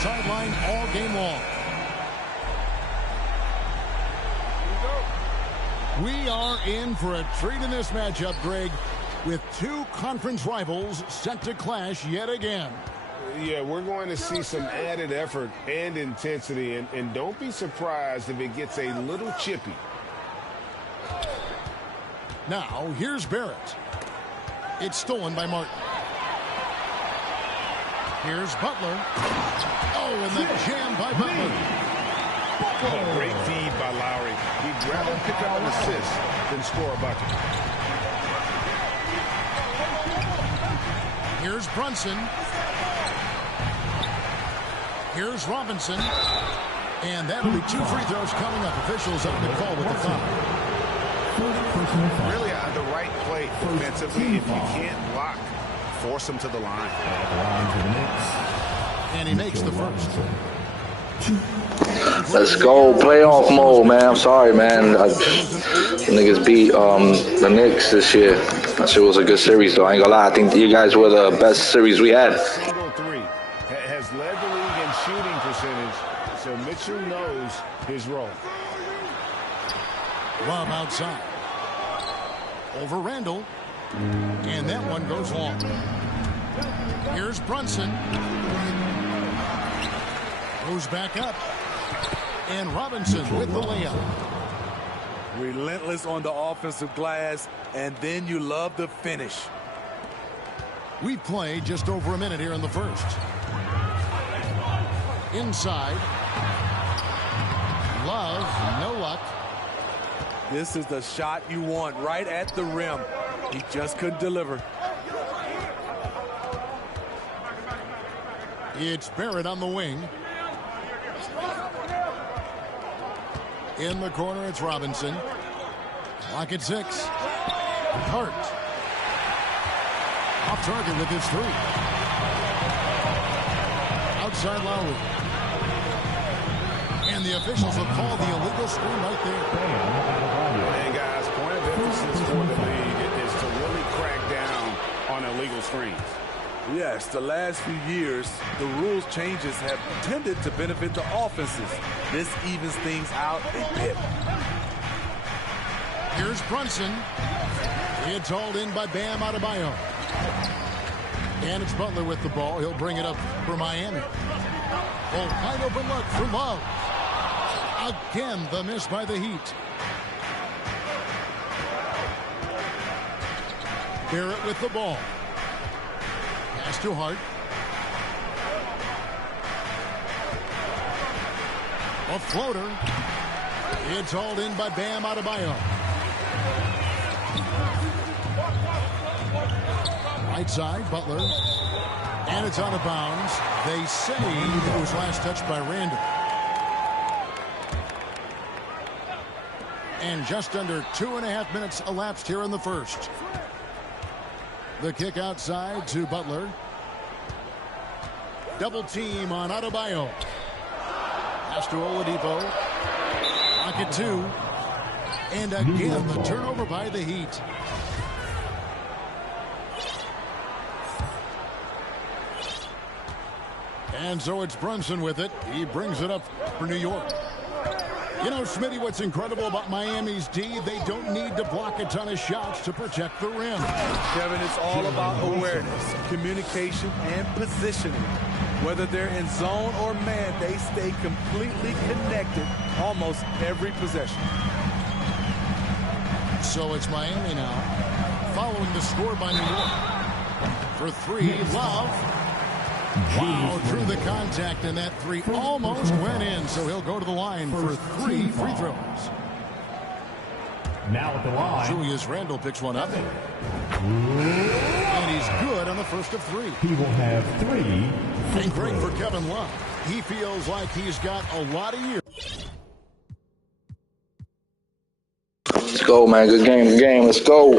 sideline all game long. We are in for a treat in this matchup, Greg, with two conference rivals set to clash yet again. Yeah, we're going to see some added effort and intensity, and don't be surprised if it gets a little chippy. Now, here's Barrett. It's stolen by Martin. Here's Butler. Oh, and the jam by Butler. Oh, great feed by Lowry. He'd rather pick up an assist than score a bucket. Here's Brunson. Here's Robinson. And that'll be 2 free throws coming up. Officials on the call with the foul. Really the right play defensively. If you can't block, force him to the line. And he makes the first. Let's go playoff mode, man. I'm sorry, man. Niggas beat the Knicks this year. That shit was a good series, though. I ain't gonna lie. I think you guys were the best series we had. Single three has led the league in shooting percentage, so Mitchell knows his role. Love outside. Over Randall. And that one goes long. Here's Brunson. Goes back up. And Robinson with the layup. Relentless on the offensive glass, and then you love the finish. We play just over a minute here in the first. Inside. Love, no luck. This is the shot you want right at the rim. He just couldn't deliver. It's Barrett on the wing. In the corner, it's Robinson. Clock at 6. Hart. Off target with his 3. Outside Lowry. And the officials will call the illegal screen right there. And guys, point of emphasis for the league is to really crack down on illegal screens. Yes, the last few years, the rules changes have tended to benefit the offenses. This evens things out a bit. Here's Brunson. It's hauled in by Bam Adebayo. And it's Butler with the ball. He'll bring it up for Miami. Oh, wide open look for Love. Again, the miss by the Heat. Barrett with the ball. Pass to Hart. A floater. It's hauled in by Bam Adebayo. Right side, Butler. And it's out of bounds. They say it was last touched by Randall. And just under 2.5 minutes elapsed here in the first. The kick outside to Butler. Double team on Adebayo. Pass to Oladipo. Pocket 2. And again, the turnover by the Heat. And so it's Brunson with it. He brings it up for New York. You know, Smitty, what's incredible about Miami's D, they don't need to block a ton of shots to protect the rim. Kevin, it's all about awareness, communication, and positioning. Whether they're in zone or man, they stay completely connected almost every possession. So it's Miami now, following the score by New York. For 3, Love. Wow, through the contact, and that 3 almost went in, so he'll go to the line for 3 free throws. Now at the line, Julius Randle picks one up. And he's good on the first of 3. He will have 3 free And great throws. for Kevin Love. He feels like he's got a lot of years. Let's go, man. Good game, good game. Let's go.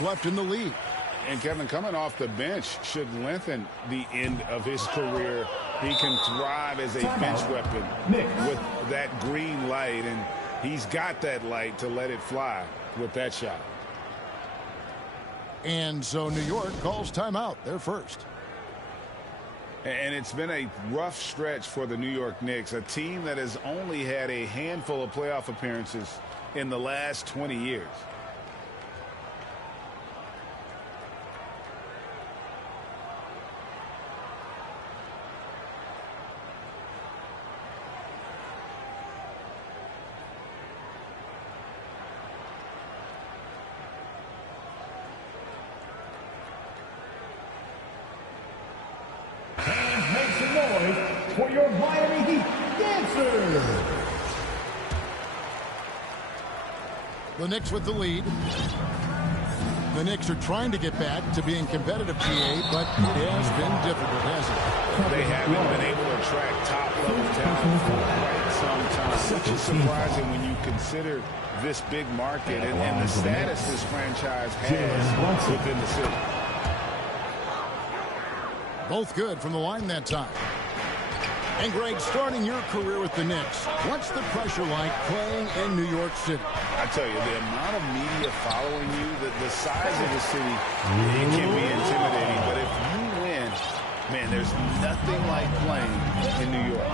Left in the league. And Kevin, coming off the bench should lengthen the end of his career. He can thrive as a bench weapon with that green light, and he's got that light to let it fly with that shot. And so New York calls timeout. They're first. And it's been a rough stretch for the New York Knicks, a team that has only had a handful of playoff appearances in the last 20 years. Make some noise for your Miami Heat dancers. The Knicks with the lead. The Knicks are trying to get back to being competitive, GA, but it has been difficult, hasn't it? They haven't been able to attract top-level talent for quite some time, which is surprising when you consider this big market and the status this franchise has within the city. Both good from the line that time. And Greg, starting your career with the Knicks, what's the pressure like playing in New York City? I tell you, the amount of media following you, the size of the city, it can be intimidating. But if you win, man, there's nothing like playing in New York.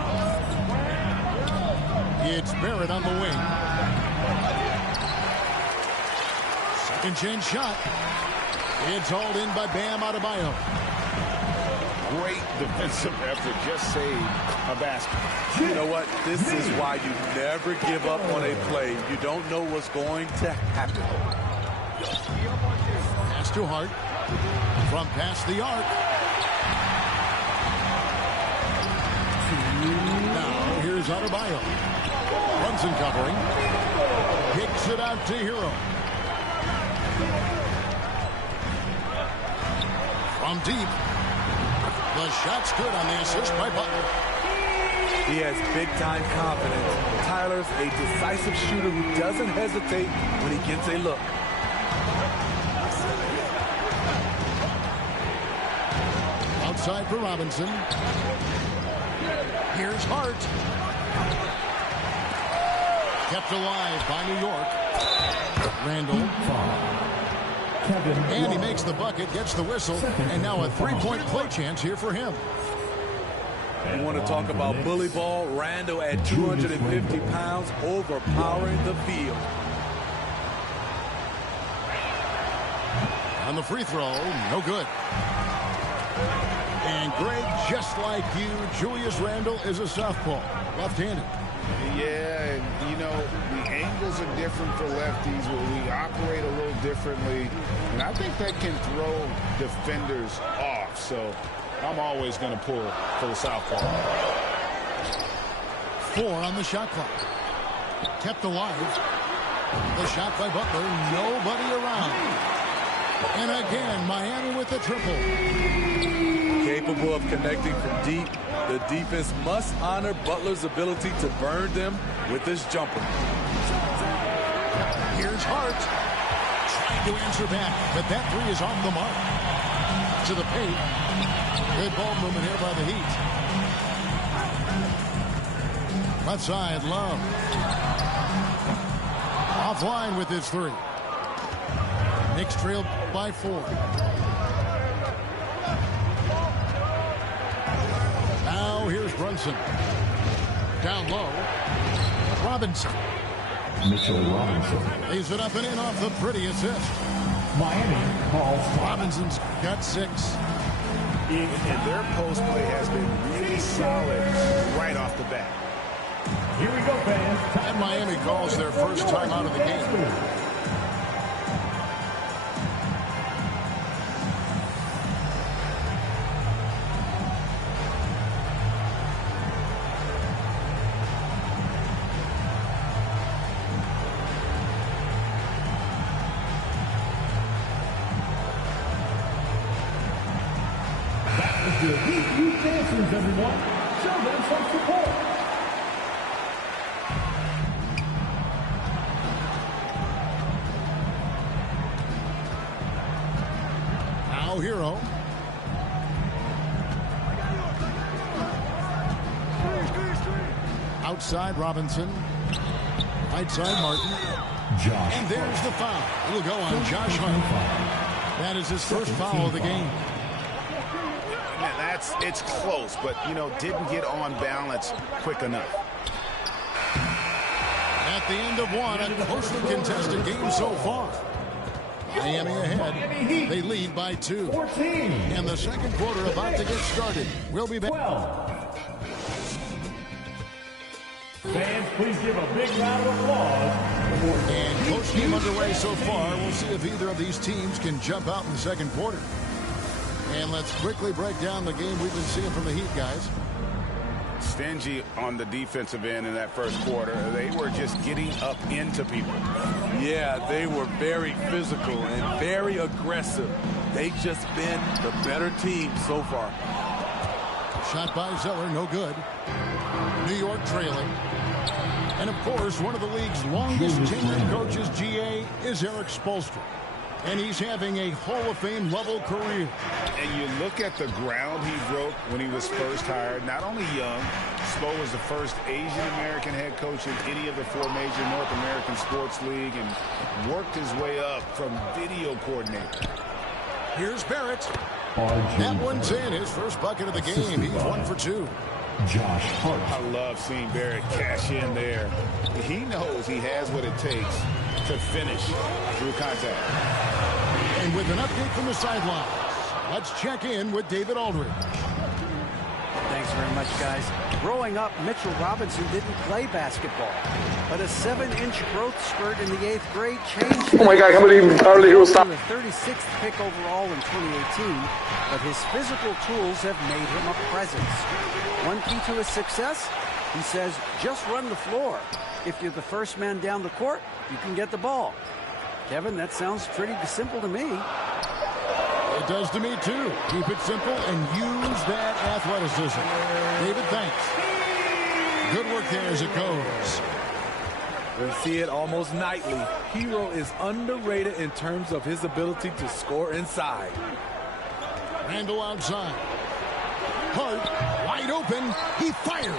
It's Barrett on the wing. Second chance shot. It's hauled in by Bam Adebayo. Great defensive effort, just saved a basket. You know what? This is why you never give up on a play. You don't know what's going to happen. Pass to Hart. From past the arc. Now here's Adebayo. Brunson covering. Kicks it out to Hero. From deep. The shot's good on the assist by Butler. He has big-time confidence. Tyler's a decisive shooter who doesn't hesitate when he gets a look. Outside for Robinson. Here's Hart. Kept alive by New York. Randall. And he makes the bucket, gets the whistle, and now a three-point play chance here for him. You want to talk about bully ball? Randall at 250 pounds, overpowering the field. On the free throw, no good. And Greg, just like you, Julius Randle is a southpaw, left-handed. Yeah, and you know, the angles are different for lefties. We operate a little differently. And I think that can throw defenders off. So I'm always going to pull for the southpaw. 4 on the shot clock. Kept alive. The shot by Butler. Nobody around. And again, Miami with the triple. Capable of connecting from deep. The defense must honor Butler's ability to burn them with this jumper. Here's Hart. Trying to answer back, but that three is off the mark. To the paint. Good ball movement here by the Heat. Left side, Love. Offline with his three. Knicks trailed by 4. Now here's Brunson. Down low. Robinson. Mitchell Robinson. Lays it up and in off the pretty assist. Miami calls Robinson's got 6. And their post play has been really solid right off the bat. Here we go, fans. And Miami calls their first time out of the game. The Heat youth dancers, everyone. Show them some support. Now Hero. Outside Robinson. Right side Martin. Josh. And there's the foul. It'll go on Josh Hart. That is his first foul of the game. Man, it's close, but, didn't get on balance quick enough. At the end of one, a closely contested game so far. Miami ahead. They lead by 2. And the second quarter about to get started. We'll be back. Fans, please give a big round of applause. And close game underway so far. We'll see if either of these teams can jump out in the second quarter. And let's quickly break down the game we've been seeing from the Heat, guys. Stingy on the defensive end in that first quarter. They were just getting up into people. Yeah, they were very physical and very aggressive. They've just been the better team so far. Shot by Zeller, no good. New York trailing. And, of course, one of the league's longest tenured coaches, GA, is Eric Spoelstra. And he's having a Hall of Fame level career. And you look at the ground he broke when he was first hired. Not only young, Spo was the first Asian American head coach in any of the 4 major North American sports league and worked his way up from video coordinator. Here's Barrett. That one's in, his first bucket of the game. He's 1 for 2. Josh Hart. I love seeing Barrett cash in there. He knows he has what it takes to finish through contact. And with an update from the sidelines, let's check in with David Aldridge. Thanks very much, guys. Growing up, Mitchell Robinson didn't play basketball, but a 7-inch growth spurt in the 8th grade changed. Oh my God, I can't believe Beverly Hills stopped. He was the 36th pick overall in 2018, but his physical tools have made him a presence. One key to his success, he says, just run the floor. If you're the first man down the court, you can get the ball. Kevin, that sounds pretty simple to me. It does to me, too. Keep it simple and use that athleticism. David, thanks. Good work there as it goes. We see it almost nightly. Che0 is underrated in terms of his ability to score inside. Randall outside. Hart, wide open. He fires.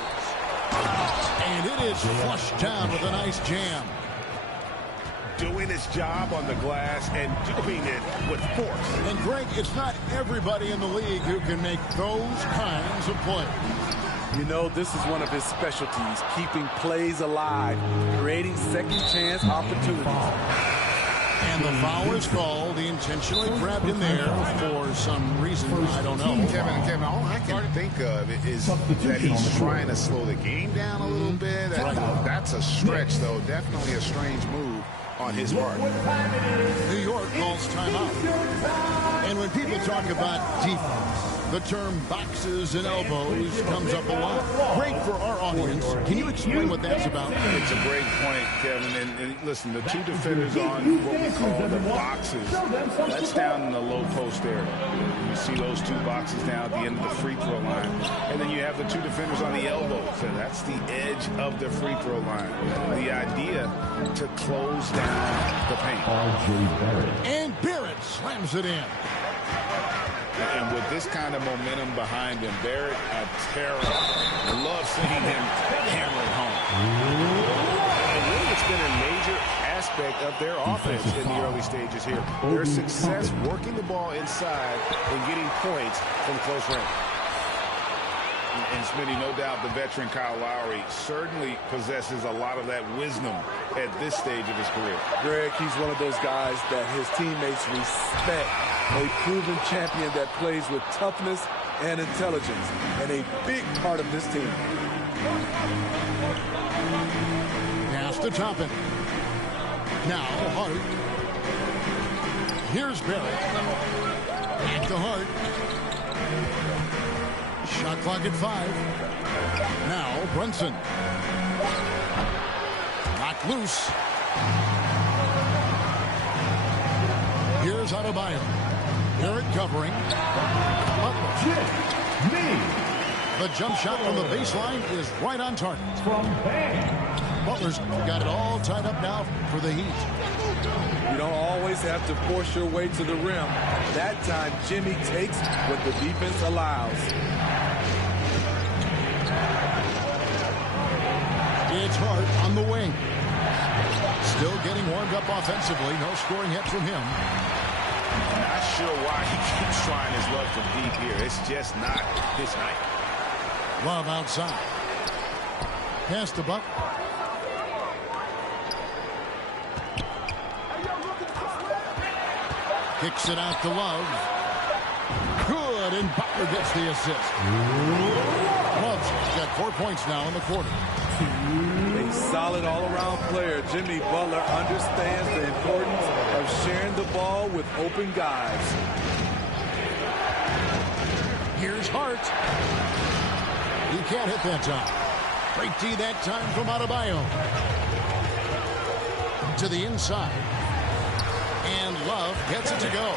And it is flushed down with a nice jam. Doing his job on the glass and doing it with force. And, Greg, it's not everybody in the league who can make those kinds of plays. You know, this is one of his specialties, keeping plays alive, creating second-chance opportunities. And the foul is called. He intentionally grabbed him there for some reason. I don't know. Kevin, all I can think of is that he's trying to slow the game down a little bit. That's a stretch, though. Definitely a strange move on his part. New York calls timeout. And when people talk about defense, the term boxes and elbows comes up a lot. Great for our audience. Can you explain what that's about? It's a great point, Kevin. And listen, the 2 defenders on what we call the boxes, that's down in the low post area. You see those 2 boxes down at the end of the free throw line. And then you have the 2 defenders on the elbows. And that's the edge of the free throw line. The idea to close down the paint. And Barrett slams it in. And with this kind of momentum behind him, Barrett, a terror. Love seeing him hammer it home. And really, it's been a major aspect of their offense in the early stages here. Their success working the ball inside and getting points from close range. And Smitty, no doubt the veteran Kyle Lowry certainly possesses a lot of that wisdom at this stage of his career. Greg, he's one of those guys that his teammates respect. A proven champion that plays with toughness and intelligence, and a big part of this team. Pass to Toppin. Now Hart. Here's Barrett. Back to Hart. Shot clock at 5. Now Brunson. Knocked loose. Here's Adebayo. Barrett covering. The jump shot from the baseline is right on target. Butler's got it all tied up now for the Heat. You don't always have to force your way to the rim. That time, Jimmy takes what the defense allows. It's Hart on the wing. Still getting warmed up offensively. No scoring yet from him. Not sure why he keeps trying his luck from deep here. It's just not his night. Love outside. Pass to Buck. Kicks it out to Love. Good, and Butler gets the assist. Love's got 4 points now in the quarter. A solid all-around player. Jimmy Butler understands the importance of sharing the ball with open guys. Here's Hart. He can't hit that time. Great D that time from Adebayo. To the inside. And Love gets it to go.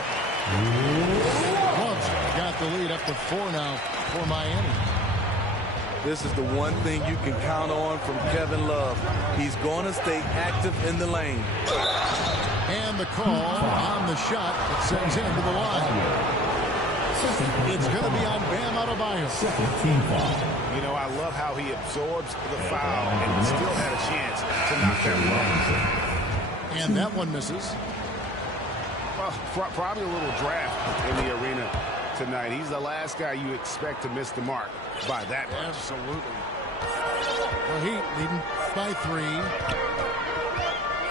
Love's got the lead up to 4 now for Miami. This is the one thing you can count on from Kevin Love. He's going to stay active in the lane. And the call on the shot that sends him to the line. It's going to be on Bam Adebayo. You know, I love how he absorbs the foul and still had a chance to knock that one. And that one misses. Well, probably a little draft in the arena tonight. He's the last guy you expect to miss the mark by that much. Absolutely. The Heat leading by 3.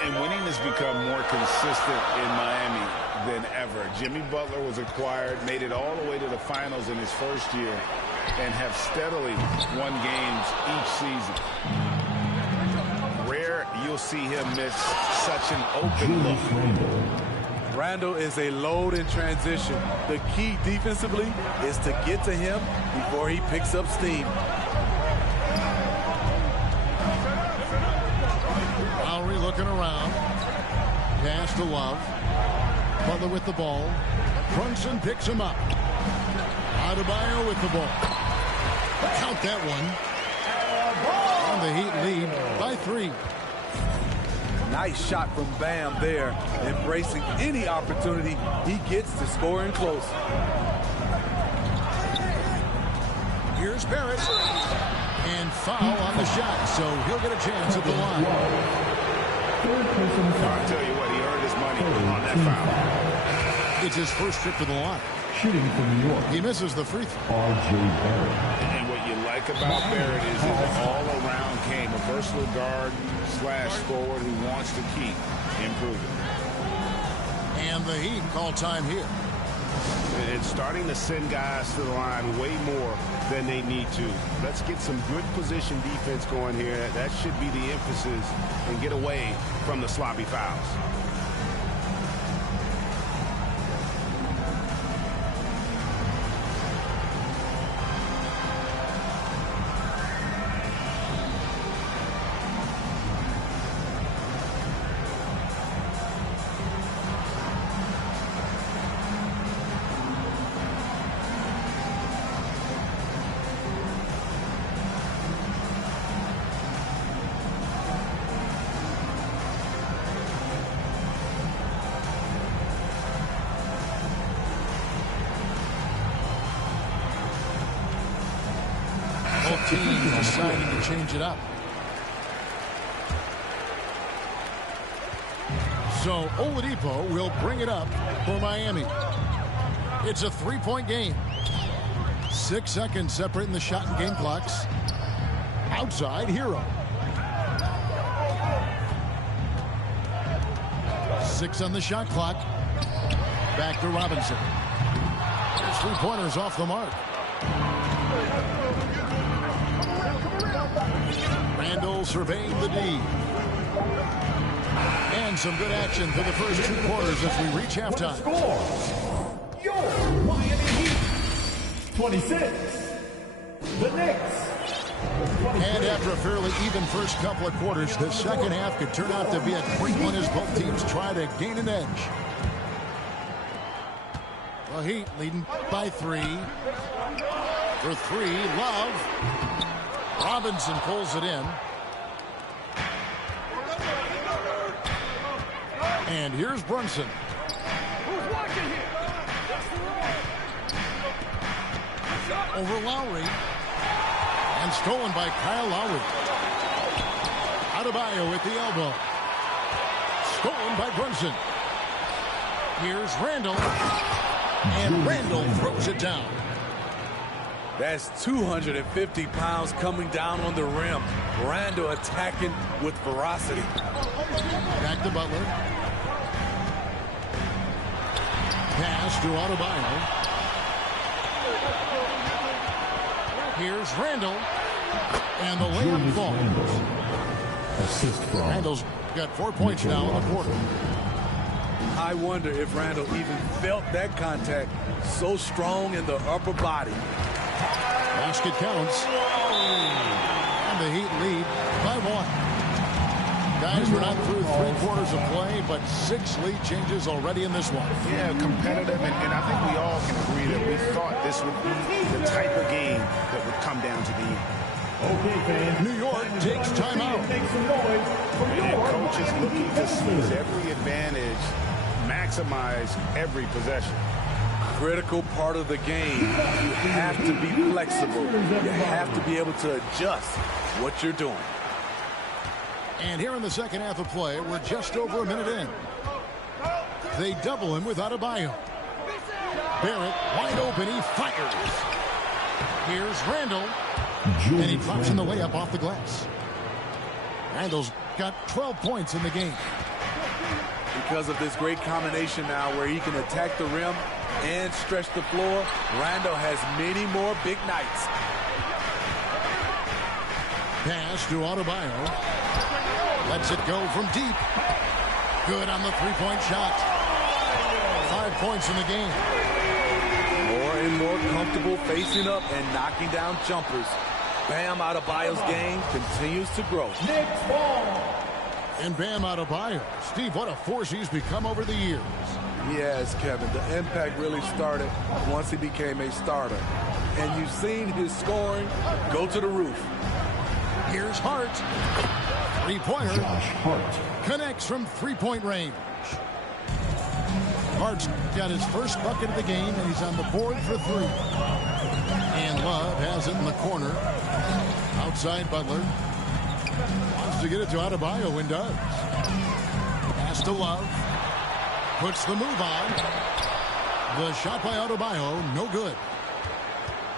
And winning has become more consistent in Miami than ever. Jimmy Butler was acquired, made it all the way to the finals in his first year, and have steadily won games each season. Rare you'll see him miss such an open look. Randall is a load in transition. The key defensively is to get to him before he picks up steam. Lowry looking around. Pass to Love. Butler with the ball. Brunson picks him up. Adebayo with the ball. Count that one. And the Heat lead by 3. Nice shot from Bam there, embracing any opportunity he gets to score in close. Here's Barrett. And foul on the shot, so he'll get a chance at the line. I'll tell you what, he earned his money on that foul. It's his first trip to the line. Shooting from New York, He misses the free throw. R.J. Barrett. And what you like about Barrett is his all-around game, a versatile guard / forward who wants to keep improving. And the Heat call time here. It's starting to send guys to the line way more than they need to. Let's get some good position defense going here. That should be the emphasis and get away from the sloppy fouls. Both teams deciding to change it up. So Oladipo will bring it up for Miami. It's a 3-point game. 6 seconds separating the shot and game clocks. Outside, Hero. 6 on the shot clock. Back to Robinson. There's 3-pointers off the mark. Randall surveying the D. And some good action for the first 2 quarters as we reach halftime. Score. Your Miami Heat. 26. The Knicks. And after a fairly even first couple of quarters, the second half could turn out to be a great one as both teams try to gain an edge. The Heat leading by 3. For 3, Love. Robinson pulls it in. And here's Brunson. Over Lowry. And stolen by Kyle Lowry. Adebayo at the elbow. Stolen by Brunson. Here's Randall. And Randall throws it down. That's 250 pounds coming down on the rim. Randall attacking with ferocity. Back to Butler. Pass to Adebayo. Here's Randall. And the layup falls. Assist from Randall's got 4 points now in the quarter. I wonder if Randall even felt that contact, so strong in the upper body. Basket counts. And the Heat lead by 1. Guys, we're not through 3 quarters of play, but 6 lead changes already in this one. Yeah, competitive, and I think we all can agree that we thought this would be the type of game that would come down to the end. Okay, fans. New York takes timeout. Make some noise for And your coaches looking to seize every advantage, maximize every possession. Critical part of the game. You have to be flexible. You have to be able to adjust what you're doing. And here in the second half of play, we're just over a minute in. They double him with Adebayo. Barrett wide open. He fires. Here's Randall. And he drops in the layup off the glass. Randall's got 12 points in the game. Because of this great combination now where he can attack the rim and stretch the floor, Randall has many more big nights. Pass to Adebayo. Lets it go from deep. Good on the three-point shot. 5 points in the game. More and more comfortable facing up and knocking down jumpers. Bam Adebayo's game continues to grow. Next ball. And Bam Adebayo. Steve, what a force he's become over the years. Yes, Kevin, the impact really started once he became a starter. And you've seen his scoring go to the roof. Here's Hart. Three-pointer. Josh Hart. Connects from three-point range. Hart's got his first bucket of the game, and he's on the board for 3. And Love has it in the corner. Outside Butler. Wants to get it to Adebayo and does. Pass to Love. Puts the move on. The shot by Adebayo, no good.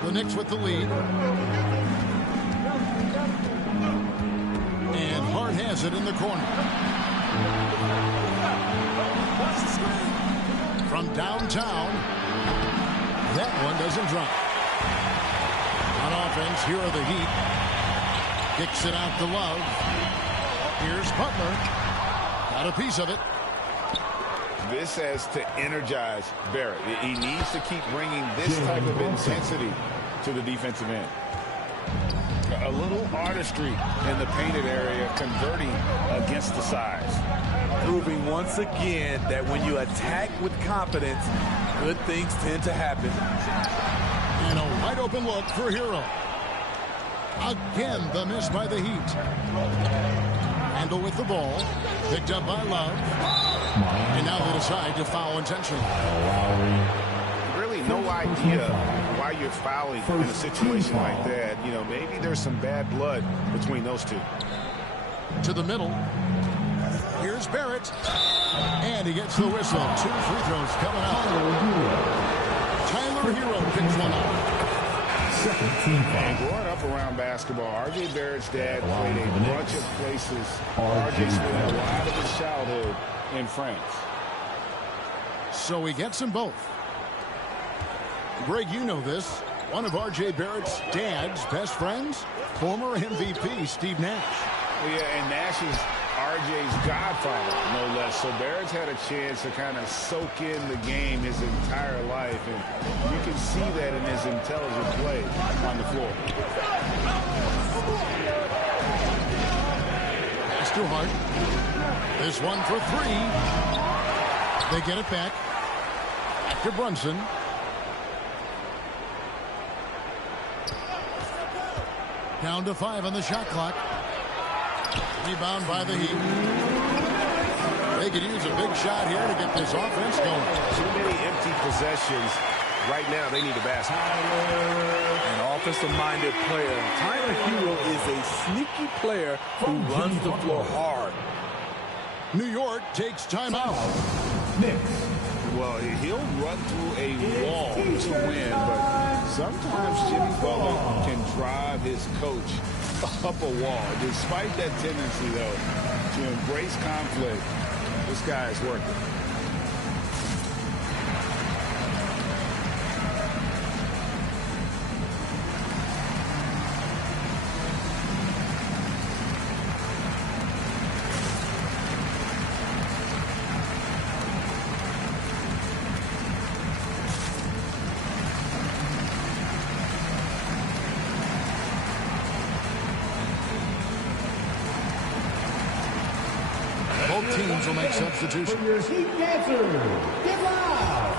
The Knicks with the lead. And Hart has it in the corner. From downtown. That one doesn't drop. On offense, here are the Heat. Kicks it out to Love. Here's Butler. Got a piece of it. This has to energize Barrett. He needs to keep bringing this type of intensity to the defensive end. A little artistry in the painted area, converting against the size. Proving once again that when you attack with confidence, good things tend to happen. And a wide open look for Hero. Again, the miss by the Heat. Handle with the ball. Picked up by Love. And now they decide to foul intentionally. Really no idea why you're fouling in a situation like that. You know, maybe there's some bad blood between those two. To the middle. Here's Barrett. And he gets the whistle. 2 free throws coming out. Tyler Hero picks one up. And growing up around basketball, R.J. Barrett's dad played a bunch of places. R.J. spent a lot of his childhood in France. So he gets them both. Greg, you know this. One of R.J. Barrett's dad's best friends, former MVP Steve Nash. Yeah, and Nash is R.J.'s godfather, no less. So Barrett's had a chance to kind of soak in the game his entire life, and you can see that in his intelligent play on the floor. Pass to Hart. This one for 3. They get it back. Back to Brunson. Down to 5 on the shot clock. Rebound by the Heat. They could use a big shot here to get this offense going. Too many empty possessions. Right now, they need a basket. An offensive-minded player. Tyler Hero is a sneaky player who runs the floor hard. New York takes timeout. Well, he'll run through a wall to win, but sometimes Jimmy Butler can drive his coach up a wall. Despite that tendency, though, to embrace conflict, this guy is working. Both teams will make substitutions. For your Heat dancers, get loud!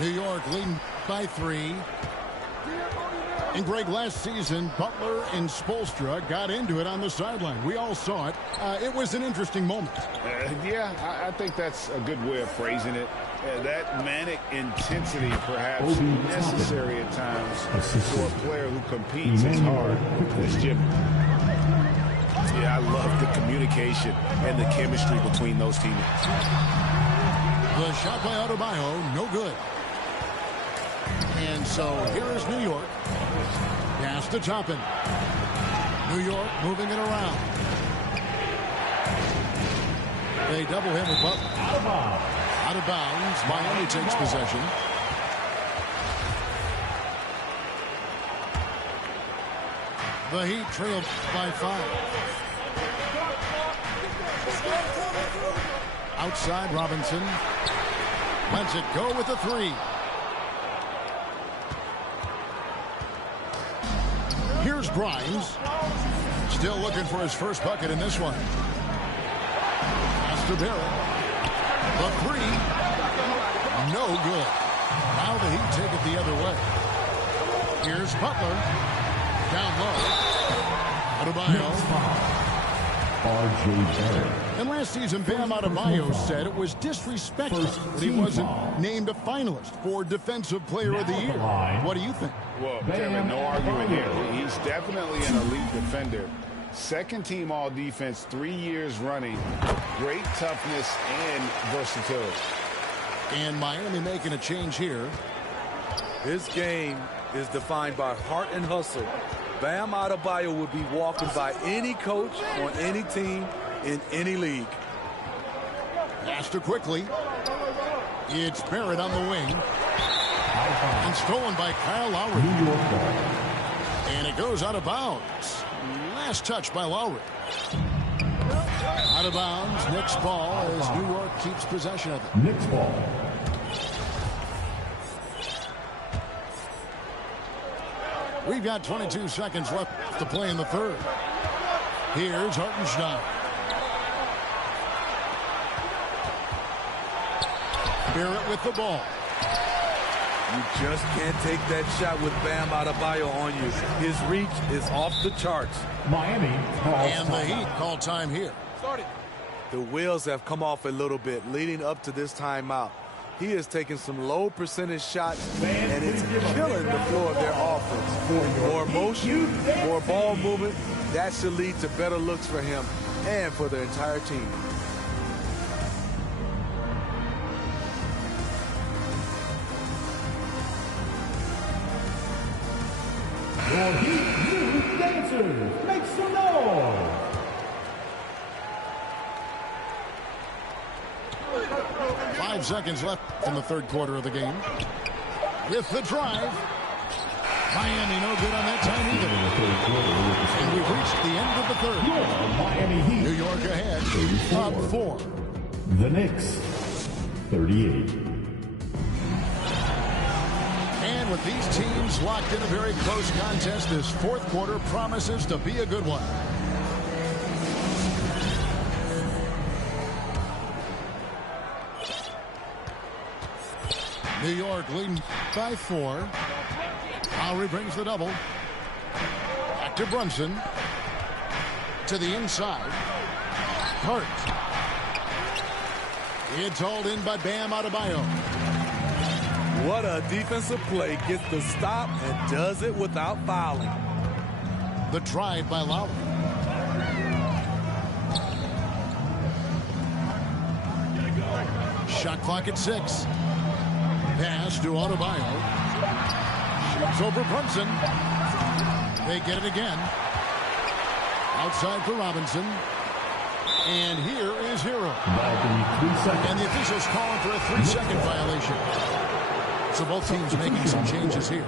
New York leading by 3. And Greg, last season, Butler and Spoelstra got into it on the sideline. We all saw it. It was an interesting moment. Yeah, I think that's a good way of phrasing it. That manic intensity perhaps necessary at times for a player who competes as hard as Jimmy. Yeah, I love the communication and the chemistry between those teammates. The shot by Adebayo, no good. And so here is New York. Pass to Toppin. New York moving it around. They double him with Butler. Out of bounds. Miami takes possession. The Heat trailed by 5. Outside Robinson. Lets it go with the 3. Here's Grimes. Still looking for his first bucket in this one. Pass to Barrett. The 3. No good. Now the Heat take it the other way. Here's Butler. Down low. Adebayo. R.J. Barrett. And last season, Bam Adebayo said it was disrespectful that he wasn't named a finalist for Defensive Player of the Year. What do you think? Well, Kevin, no argument here. He's definitely an elite defender. Second team all defense 3 years running. Great toughness and versatility. And Miami making a change here. This game is defined by heart and hustle. Bam Adebayo would be walking by any coach on any team in any league. Faster quickly. It's Barrett on the wing. And stolen by Kyle Lowry. And it goes out of bounds. Last touch by Lowry. Out of bounds. Knicks ball as New York keeps possession of it. Knicks ball. We've got 22 seconds left to play in the third. Here's Hartenstein. Barrett with the ball. You just can't take that shot with Bam Adebayo on you. His reach is off the charts. Miami calls And the Heat call time here. The wheels have come off a little bit leading up to this timeout. He is taking some low percentage shots, and it's killing the flow of their offense. More motion, more ball movement, that should lead to better looks for him and for the entire team. Your Heat Youth Dancers, make some noise! Five seconds left in the third quarter of the game. With the drive. Miami no good on that time either. And we've reached the end of the third. Your Miami Heat. New York ahead. 34. Up 4. The Knicks, 38. And with these teams locked in a very close contest, this fourth quarter promises to be a good one. New York leading by 4. Lowry brings the double. Back to Brunson. To the inside. Hurt. It's hauled in by Bam Adebayo. What a defensive play. Gets the stop and does it without fouling. The drive by Lowry. Shot clock at 6. Pass to Adebayo. Shoots over Brunson. They get it again. Outside for Robinson. And here is Che0. And the officials calling for a 3-second violation. So both teams making some changes here.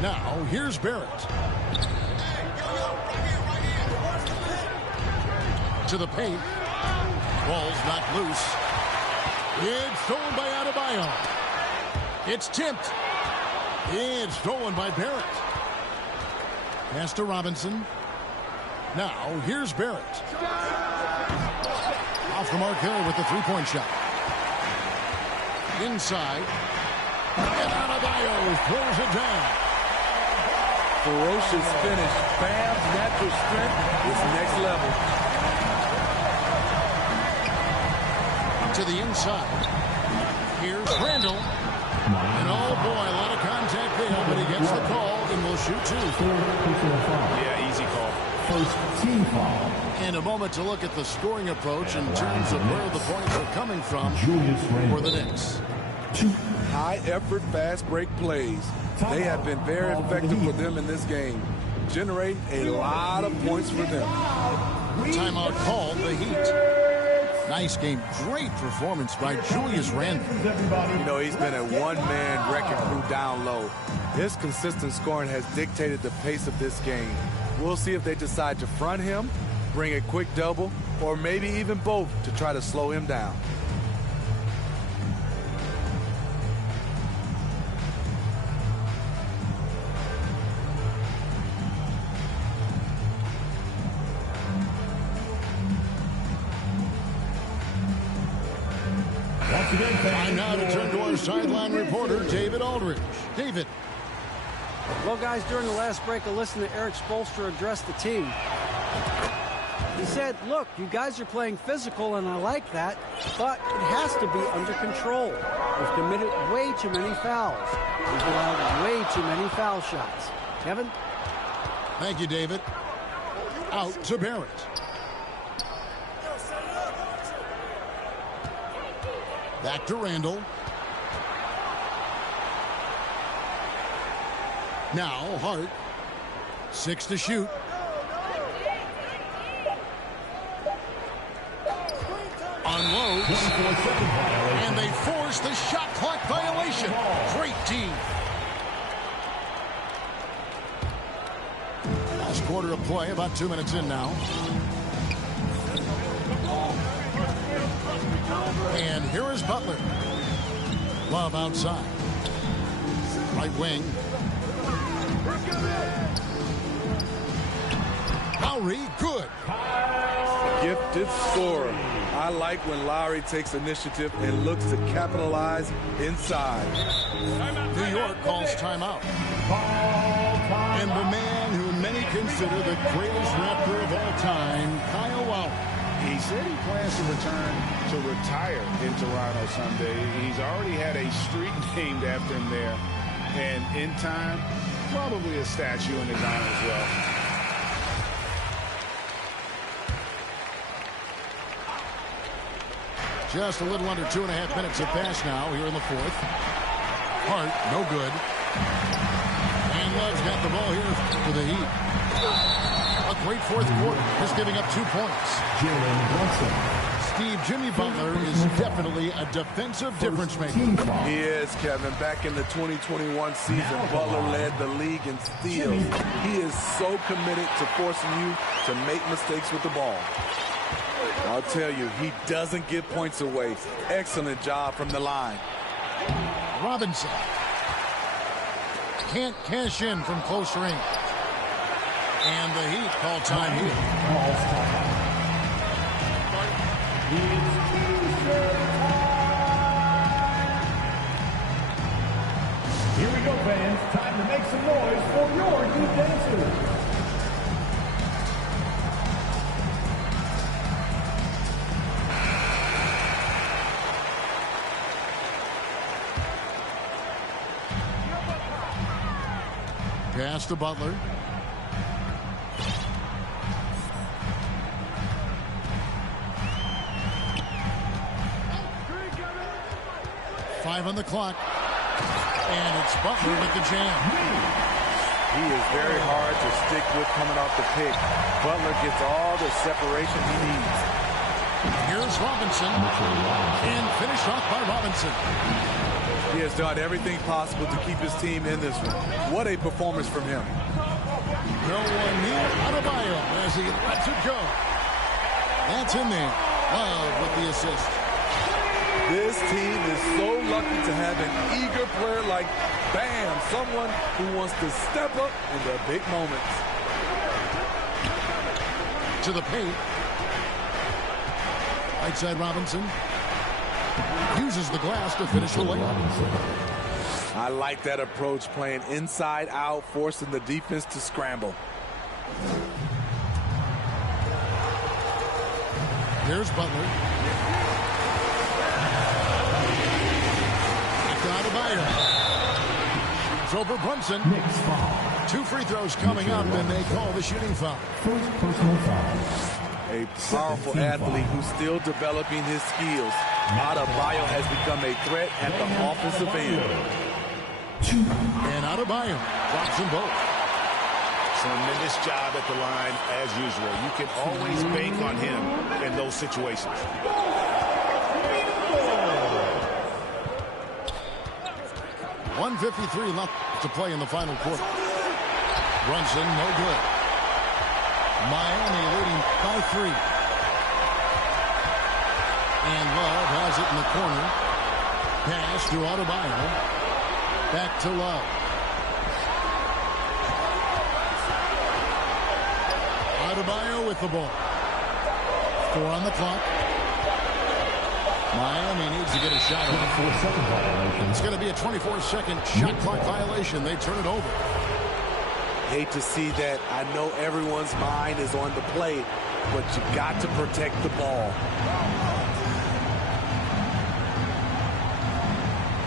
Now, here's Barrett. To the paint. Ball's knocked loose. It's stolen by Adebayo. It's tipped. It's stolen by Barrett. Pass to Robinson. Now, here's Barrett. Off the mark there with the three-point shot. Inside. And Adebayo throws it down. Ferocious finish. Bam's natural strength is next level. To the inside. Here's Randall. And oh boy, a lot of contact there, but he gets the call and will shoot 2. Yeah, easy call. First team foul. And a moment to look at the scoring approach in terms of where the points are coming from for the Knicks. High-effort, fast-break plays. They have been very effective for them in this game, generating a lot of points for them. Timeout called, the Heat. Nice game. Great performance by Julius Randle. You know, he's been a one-man wrecking crew down low. His consistent scoring has dictated the pace of this game. We'll see if they decide to front him, bring a quick double, or maybe even both to try to slow him down. Time now to turn to our sideline reporter, David Aldridge. David. Well, guys, during the last break, I listened to Eric Spoelstra address the team. He said, look, you guys are playing physical, and I like that, but it has to be under control. We've committed way too many fouls. We've allowed way too many foul shots. Kevin? Thank you, David. Out to Barrett. Back to Randall. Now Hart. 6 to shoot. Unloads. And they force the shot clock violation. Great team. Last quarter of play, about 2 minutes in now. And here is Butler. Love outside. Right wing. Lowry, good. Gifted scorer. I like when Lowry takes initiative and looks to capitalize inside. New York calls timeout. And the man who many consider the greatest Raptor of all time, Kyle Lowry. He said he plans to retire in Toronto someday. He's already had a street named after him there. And in time, probably a statue in the ground as well. Just a little under 2.5 minutes have passed now here in the fourth. Hart, no good. And Love's got the ball here for the Heat. A great fourth quarter, just giving up 2 points. Steve, Jimmy Butler is definitely a defensive difference maker. He is, Kevin. Back in the 2021 season, Butler led the league in steals. He is so committed to forcing you to make mistakes with the ball. I'll tell you, he doesn't give points away. Excellent job from the line. Robinson can't cash in from close range. And the Heat call time here. Here we go, fans. Time to make some noise for your Heat dancers. Pass to Butler. 5 on the clock. And it's Butler with the jam. He is very hard to stick with coming off the pick. Butler gets all the separation he needs. Here's Robinson. And finished off by Robinson. He has done everything possible to keep his team in this one. What a performance from him. No one near Adebayo as he lets it go. That's in there. Love with the assist. This team is so lucky to have an eager player like Bam, someone who wants to step up in the big moments. To the paint. Right side Robinson. Uses the glass to finish the layup. I like that approach, playing inside out, forcing the defense to scramble. Here's Butler. It's over Brunson. 2 free throws coming up, and they call the shooting foul. First personal foul. A powerful athlete who's still developing his skills. Adebayo has become a threat at the offensive end. And Adebayo drops them both. Tremendous job at the line as usual. You can always bank on him in those situations. 1:53 left to play in the final quarter. Brunson, no good. Miami leading by 3. And Love has it in the corner. Pass to Adebayo. Back to Love. Adebayo with the ball. 4 on the clock. Miami needs to get a shot off. It's going to be a 24-second shot clock violation. They turn it over. Hate to see that. I know everyone's mind is on the play, but you got to protect the ball.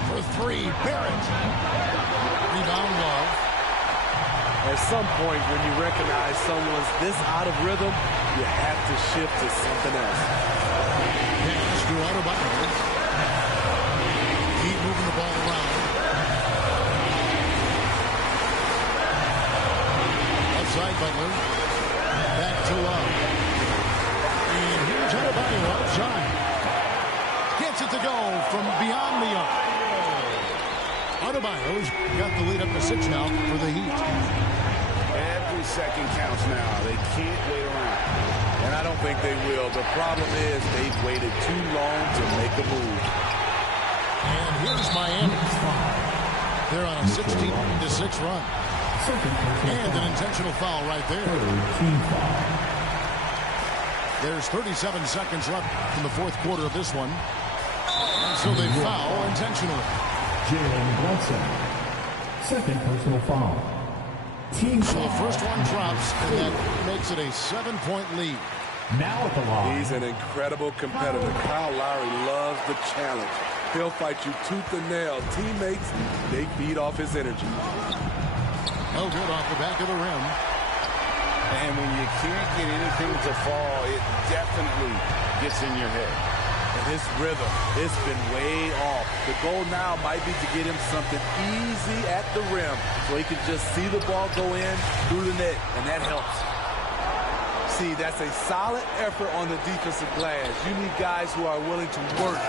For 3, Barrett. Rebound Love. At some point, when you recognize someone's this out of rhythm, you have to shift to something else. Pass to Adebayo. Keep moving the ball around. Outside Butler. Back to Love. And here's Adebayo outside. Gets it to go from beyond the arc. Adebayo's got the lead up to 6 now for the Heat. Every second counts now. They can't wait around. And I don't think they will. The problem is they've waited too long to make a move. And here's Miami. They're on a 16-6 run. And an intentional foul right there. There's 37 seconds left in the 4th quarter of this one. And so they foul intentionally. Jalen Brunson. Second personal foul. Team so the first one drops, and that makes it a 7-point lead. Now at the line. He's an incredible competitor. Kyle Lowry loves the challenge. He'll fight you tooth and nail. Teammates, they feed off his energy. No good off the back of the rim. And when you can't get anything to fall, it definitely gets in your head. And his rhythm, it's been way off. The goal now might be to get him something easy at the rim so he can just see the ball go in through the net, and that helps. See, that's a solid effort on the defensive glass. You need guys who are willing to work,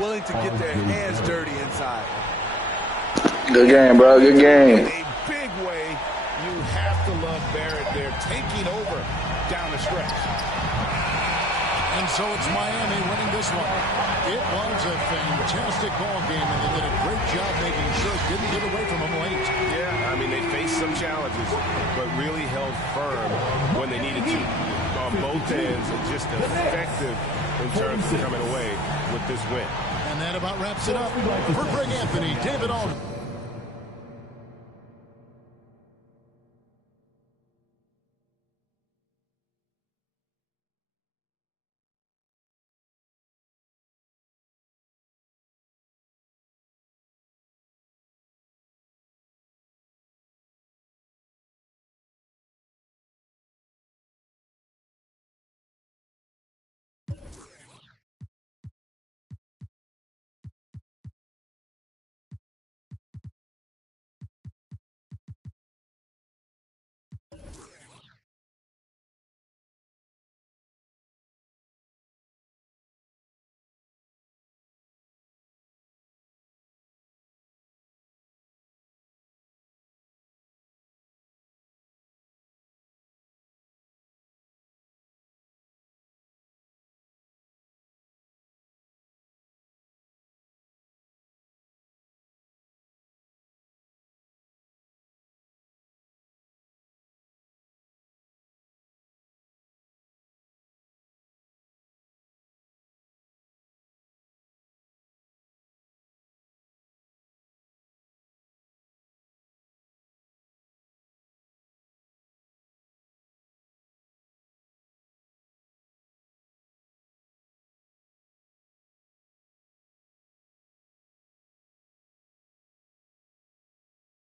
willing to get their hands dirty inside. Good game, bro. Good game. In a big way, you have to love Barrett there, taking over down the stretch. And so it's Miami winning this one. It was a fantastic ball game, and they did a great job making sure it didn't get away from them late. Yeah, I mean, they faced some challenges, but really held firm when they needed to on both ends, and just effective in terms of coming away with this win. And that about wraps it up. For Greg Anthony, David Aldridge.